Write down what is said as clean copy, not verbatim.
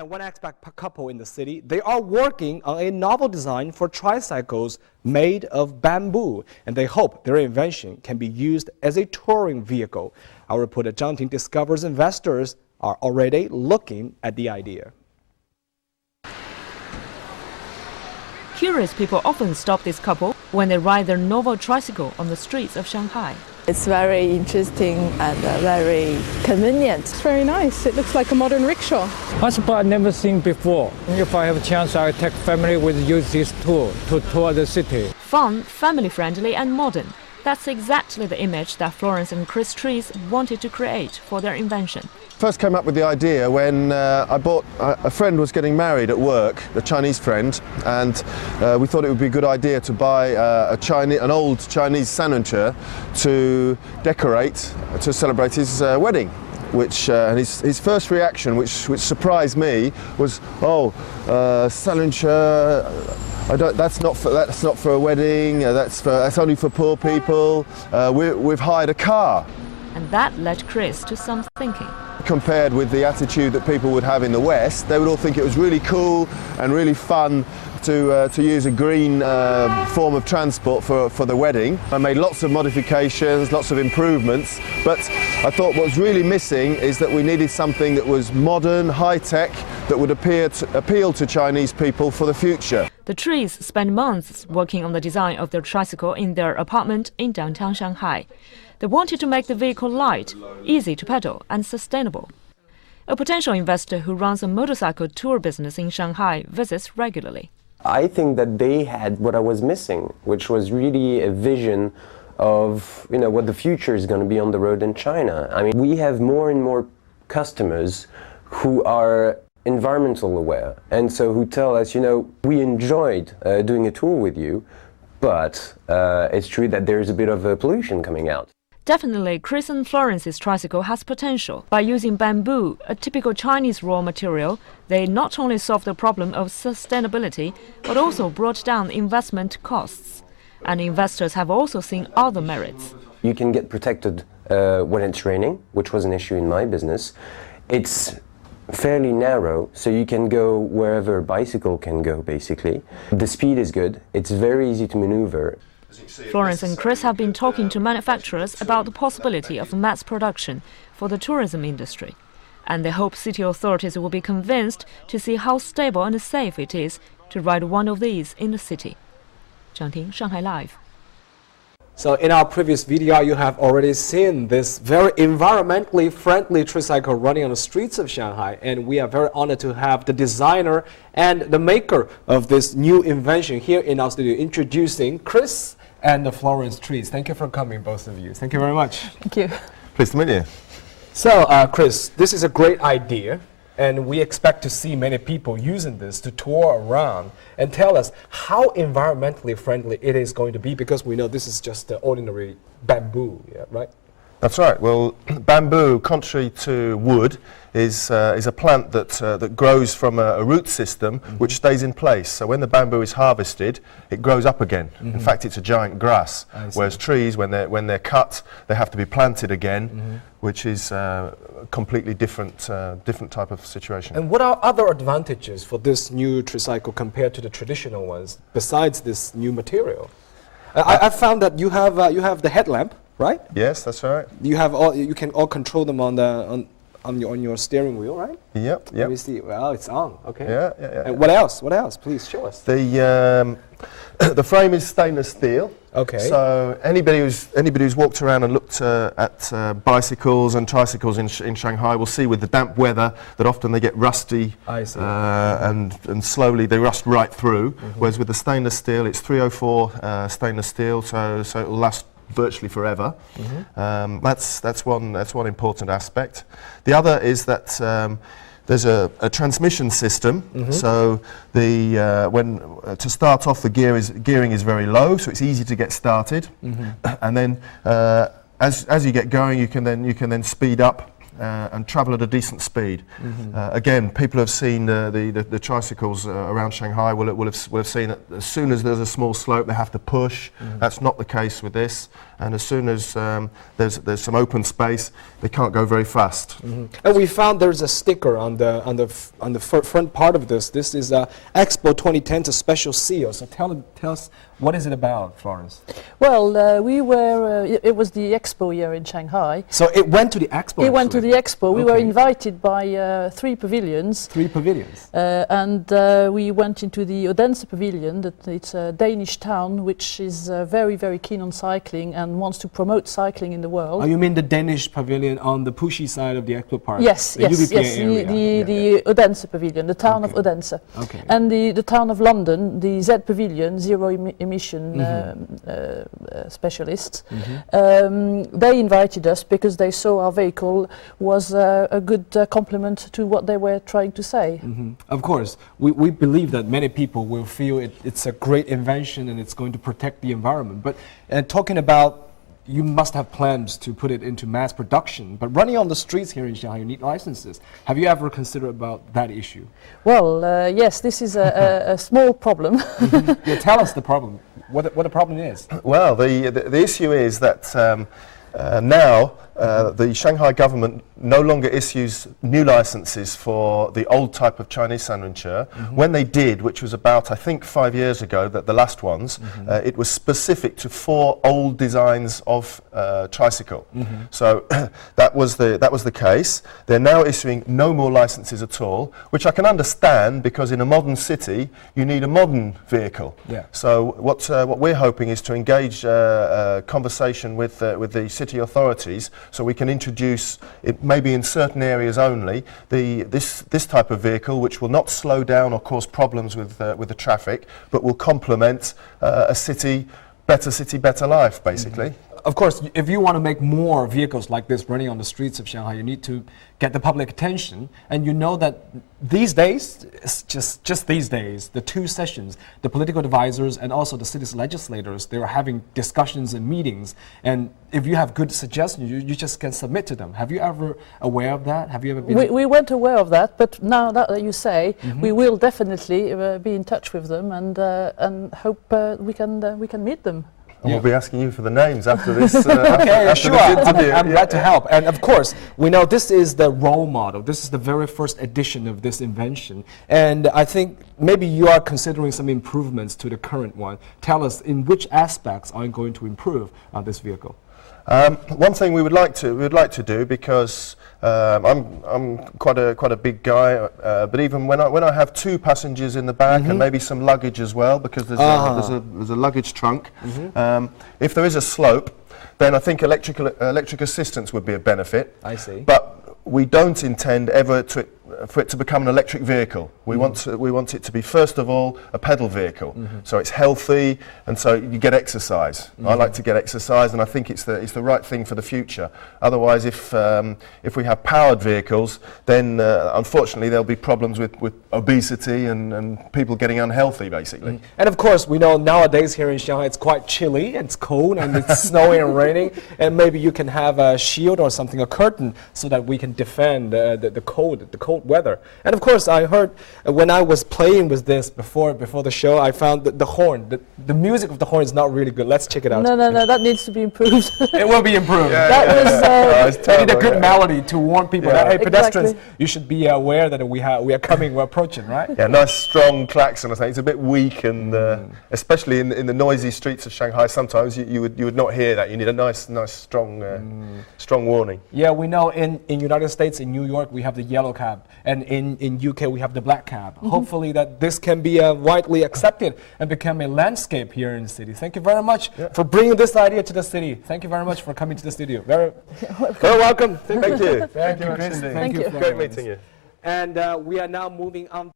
and one expat couple in the city, they are working on a novel design for tricycles made of bamboo, and they hope their invention can be used as a touring vehicle. Our reporter Zhang Ting discovers investors are already looking at the idea. Curious people often stop this couple when they ride their novel tricycle on the streets of Shanghai. It's very interesting and very convenient. It's very nice. It looks like a modern rickshaw. That's what I've never seen before. If I have a chance, I'll take family with use this tour to tour the city. Fun, family-friendly and modern. That's exactly the image that Florence and Chris Trees wanted to create for their invention. First came up with the idea when a friend was getting married at work, a Chinese friend, and we thought it would be a good idea to buy an old Chinese sanuncha to decorate to celebrate his wedding. And his first reaction, which surprised me, was, "Oh, sanuncha. That's not for a wedding. That's only for poor people. We've hired a car." And that led Chris to some thinking. Compared with the attitude that people would have in the West, they would all think it was really cool and really fun to use a green form of transport for the wedding. I made lots of modifications, lots of improvements, but I thought what was really missing is that we needed something that was modern, high-tech, that would appeal to Chinese people for the future. The Trees spent months working on the design of their tricycle in their apartment in downtown Shanghai. They wanted to make the vehicle light, easy to pedal and sustainable. A potential investor who runs a motorcycle tour business in Shanghai visits regularly. I think that they had what I was missing, which was really a vision of what the future is going to be on the road in China. I mean, we have more and more customers who are environmental aware, and so who tell us, we enjoyed doing a tour with you, but it's true that there's a bit of pollution coming out. Definitely, Chris and Florence's tricycle has potential. By using bamboo, a typical Chinese raw material, they not only solve the problem of sustainability, but also brought down investment costs. And investors have also seen other merits. You can get protected when it's raining, which was an issue in my business. It's fairly narrow, so you can go wherever a bicycle can go, basically. The speed is good. It's very easy to maneuver. Florence and Chris have been talking to manufacturers about the possibility of mass production for the tourism industry. And they hope city authorities will be convinced to see how stable and safe it is to ride one of these in the city. Zhang Ting, Shanghai Live. So in our previous video, you have already seen this very environmentally friendly tricycle running on the streets of Shanghai. And we are very honored to have the designer and the maker of this new invention here in our studio, introducing Chris and the Florence Trees. Thank you for coming, both of you. Thank you very much. Thank you. Pleased to meet you. So, Chris, this is a great idea, and we expect to see many people using this to tour around and tell us how environmentally friendly it is going to be, because we know this is just the ordinary bamboo, right? That's right. Well, bamboo, contrary to wood, is a plant that grows from a root system which stays in place. So when the bamboo is harvested, it grows up again. In fact, it's a giant grass. Whereas trees, when they're cut, they have to be planted again, which is a completely different type of situation. And what are other advantages for this new tricycle compared to the traditional ones, besides this new material? I found that you have the headlamp, right? Yes, that's right. You can all control them on your steering wheel, right? Yep. Let me see. Well, it's on. Okay. Yeah. And what else? What else? Please show us. The frame is stainless steel. Okay. So anybody who's walked around and looked at bicycles and tricycles in Shanghai will see with the damp weather that often they get rusty. I see. And slowly they rust right through. Whereas with the stainless steel, it's 304 stainless steel, so it will last virtually forever. That's one important aspect. The other is that there's a transmission system. So to start off, the gearing is very low, so it's easy to get started. And then as you get going, you can then speed up and travel at a decent speed. Again, people have seen the tricycles around Shanghai will have seen that as soon as there's a small slope they have to push. That's not the case with this, and as soon as there's some open space they can't go very fast. And we found there's a sticker on the front part of this. This is Expo 2010, a special seal. So tell us, what is it about, Florence? Well, it was the expo year in Shanghai. So it went to the expo? It went to the expo. We were invited by 3 pavilions. 3 pavilions. And we went into the Odense pavilion. It's a Danish town which is very, very keen on cycling and wants to promote cycling in the world. Oh, you mean the Danish pavilion on the pushy side of the expo park? Yes, the the Odense pavilion, the town of Odense. Okay. And the town of London, the Z pavilion, zero emission specialists. They invited us because they saw our vehicle was a good complement to what they were trying to say. Of course, we believe that many people will feel it's a great invention and it's going to protect the environment. But talking about, you must have plans to put it into mass production, but running on the streets here in Shanghai, you need licenses. Have you ever considered about that issue? Well, yes, this is a small problem. Yeah, tell us the problem. What the problem is? Well, the issue is that now the Shanghai government no longer issues new licenses for the old type of Chinese sandwich. When they did, which was about, I think, 5 years ago, the last ones, it was specific to 4 old designs of tricycle. So that was the case. They're now issuing no more licenses at all, which I can understand because in a modern city you need a modern vehicle. Yeah. So what we're hoping is to engage a conversation with the city authorities so we can introduce it maybe in certain areas only this type of vehicle, which will not slow down or cause problems with the traffic, but will complement a city, better life, basically. Of course, if you want to make more vehicles like this running on the streets of Shanghai, you need to get the public attention. And you know that these days, it's just these days, the 2 sessions, the political advisors and also the city's legislators, they are having discussions and meetings. And if you have good suggestions, you just can submit to them. Have you ever aware of that? Have you ever been? We weren't aware of that, but now that you say, we will definitely be in touch with them and hope we can meet them. And we'll be asking you for the names after this. Okay, after sure. this interview. I'm glad to help. And of course, we know this is the role model. This is the very first edition of this invention. And I think maybe you are considering some improvements to the current one. Tell us, in which aspects are you going to improve this vehicle? One thing we would like to do, because I'm quite a big guy, but even when I have 2 passengers in the back and maybe some luggage as well, because there's a luggage trunk. If there is a slope, then I think electric assistance would be a benefit. I see. But we don't intend ever for it to become an electric vehicle. We want it to be, first of all, a pedal vehicle. So it's healthy, and so you get exercise. I like to get exercise, and I think it's the right thing for the future. Otherwise, if we have powered vehicles, then unfortunately there'll be problems with obesity and people getting unhealthy, basically. And of course, we know nowadays here in Shanghai it's quite chilly, it's cold, and it's snowing and raining, and maybe you can have a shield or something, a curtain, so that we can defend the cold weather. And of course, I heard when I was playing with this before the show, I found that the horn, the music of the horn is not really good. Let's check it out. No, that needs to be improved. It will be improved. That We need a good melody to warn people that, hey, pedestrians, Exactly. you should be aware that we are coming, we're approaching, right? Yeah, nice strong klaxon. I think it's a bit weak, and especially in the noisy streets of Shanghai, sometimes you would not hear that. You need a nice strong warning. Yeah, we know in United States, in New York, we have the yellow cab, and in UK we have the black cab. Hopefully that this can be widely accepted and become a landscape here in the city. Thank you very much for bringing this idea to the city. Thank you very much for coming to the studio. Very welcome. Thank you. Thank you, Chris. Thank you. for Great having meeting us. you. And we are now moving on.